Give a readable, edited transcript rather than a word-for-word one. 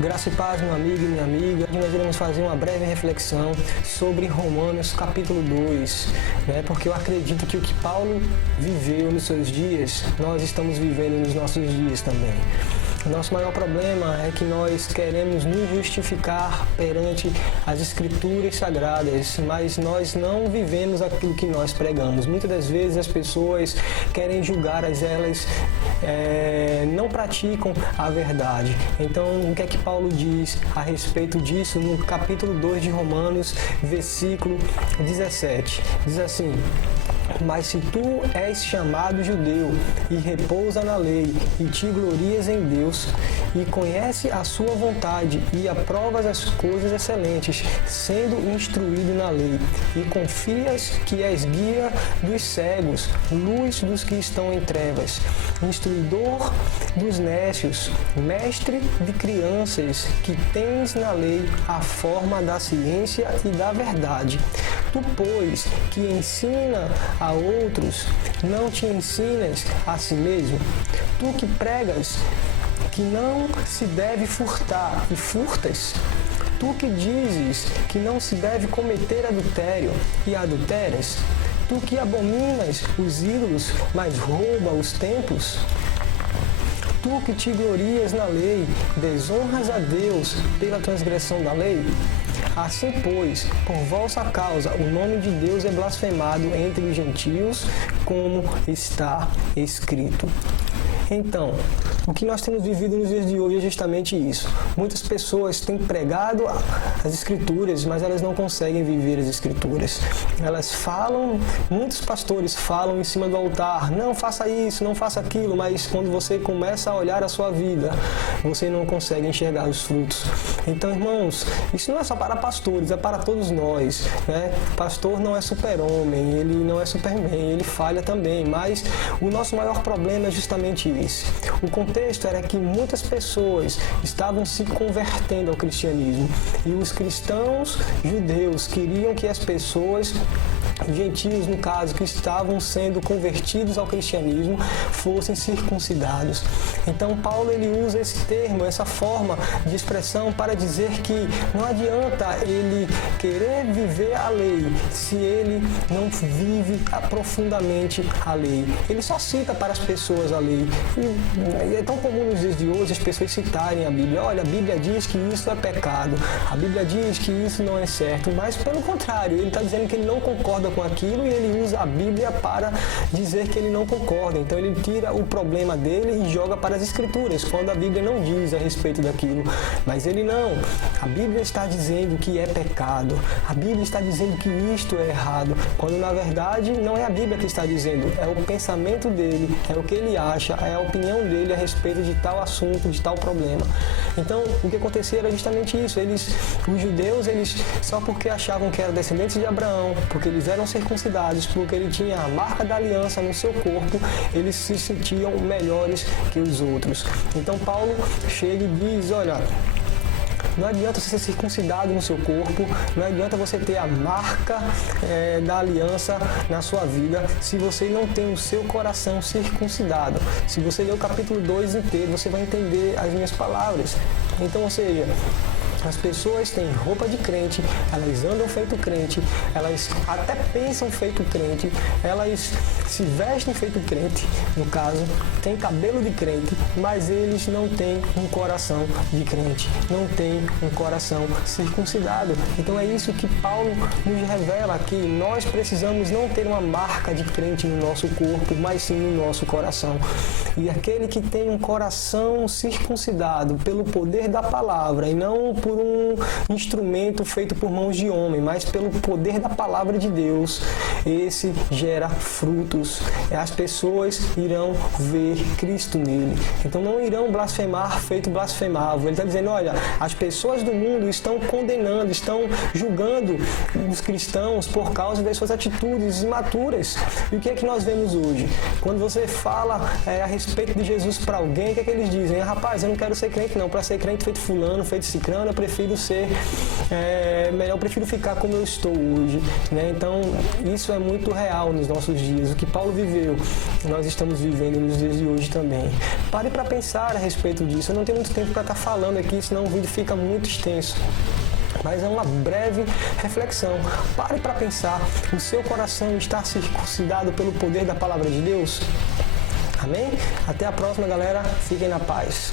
Graça e paz, meu amigo e minha amiga. Hoje nós iremos fazer uma breve reflexão sobre Romanos capítulo 2, porque eu acredito que o que Paulo viveu nos seus dias, nós estamos vivendo nos nossos dias também. O nosso maior problema é que nós queremos nos justificar perante as escrituras sagradas, mas nós não vivemos aquilo que nós pregamos. Muitas das vezes as pessoas querem julgar, elas não praticam a verdade. Então, o que é que Paulo diz a respeito disso no capítulo 2 de Romanos, versículo 17? Diz assim: mas se tu és chamado judeu e repousa na lei e te glorias em Deus e conhece a sua vontade e aprovas as coisas excelentes, sendo instruído na lei e confias que és guia dos cegos, luz dos que estão em trevas, instruidor dos nécios, mestre de crianças, que tens na lei a forma da ciência e da verdade. Tu, pois, que ensina a outros, não te ensinas a si mesmo? Tu que pregas que não se deve furtar e furtas? Tu que dizes que não se deve cometer adultério e adulteras? Tu que abominas os ídolos, mas rouba os templos? Tu que te glorias na lei, desonras a Deus pela transgressão da lei? Assim, pois, por vossa causa, o nome de Deus é blasfemado entre os gentios, como está escrito. Então, o que nós temos vivido nos dias de hoje é justamente isso. Muitas pessoas têm pregado as Escrituras, mas elas não conseguem viver as Escrituras. Elas falam, muitos pastores falam em cima do altar: não faça isso, não faça aquilo, mas quando você começa a olhar a sua vida, você não consegue enxergar os frutos. Então, irmãos, isso não é só para pastores, é para todos nós, Pastor não é super-homem, ele não é Superman, ele falha também, mas o nosso maior problema é justamente esse. O contexto era que muitas pessoas estavam se convertendo ao cristianismo e os cristãos judeus queriam que as pessoas, gentios no caso, que estavam sendo convertidos ao cristianismo, fossem circuncidados. Então Paulo ele usa esse termo, essa forma de expressão para dizer que não adianta ele querer viver a lei se ele não vive profundamente a lei. Ele só cita para as pessoas a lei. E é tão comum nos dias de hoje as pessoas citarem a Bíblia: olha, a Bíblia diz que isso é pecado, a Bíblia diz que isso não é certo, mas pelo contrário, ele está dizendo que ele não concorda com aquilo e ele usa a Bíblia para dizer que ele não concorda. Então ele tira o problema dele e joga para as Escrituras, quando a Bíblia não diz a respeito daquilo. Mas ele não. A Bíblia está dizendo que é pecado, a Bíblia está dizendo que isto é errado, quando na verdade não é a Bíblia que está dizendo, é o pensamento dele, é o que ele acha, é a opinião dele a respeito de tal assunto, de tal problema. Então o que acontecia era justamente isso. Os judeus, só porque achavam que eram descendentes de Abraão, porque eles eram circuncidados, porque ele tinha a marca da aliança no seu corpo, eles se sentiam melhores que os outros. Então Paulo chega e diz: olha, não adianta você ser circuncidado no seu corpo, não adianta você ter a marca da aliança na sua vida, se você não tem o seu coração circuncidado. Se você ler o capítulo 2 inteiro, você vai entender as minhas palavras. Então, ou seja, as pessoas têm roupa de crente, elas andam feito crente, elas até pensam feito crente, elas se vestem feito crente, no caso, têm cabelo de crente, mas eles não têm um coração de crente, não têm um coração circuncidado. Então é isso que Paulo nos revela, que nós precisamos não ter uma marca de crente no nosso corpo, mas sim no nosso coração. E aquele que tem um coração circuncidado pelo poder da palavra e não por um instrumento feito por mãos de homem, mas pelo poder da palavra de Deus, esse gera frutos. As pessoas irão ver Cristo nele. Então não irão blasfemar feito blasfemável. Ele está dizendo: olha, as pessoas do mundo estão condenando, estão julgando os cristãos por causa das suas atitudes imaturas. E o que é que nós vemos hoje? Quando você fala a respeito de Jesus para alguém, o que é que eles dizem? Rapaz, eu não quero ser crente não. Para ser crente feito fulano, feito cicrano, prefiro eu prefiro ficar como eu estou hoje, né? Então, isso é muito real nos nossos dias. O que Paulo viveu, nós estamos vivendo nos dias de hoje também. Pare para pensar a respeito disso. Eu não tenho muito tempo para estar falando aqui, senão o vídeo fica muito extenso. Mas é uma breve reflexão. Pare para pensar. O seu coração está circuncidado pelo poder da palavra de Deus? Amém? Até a próxima, galera. Fiquem na paz.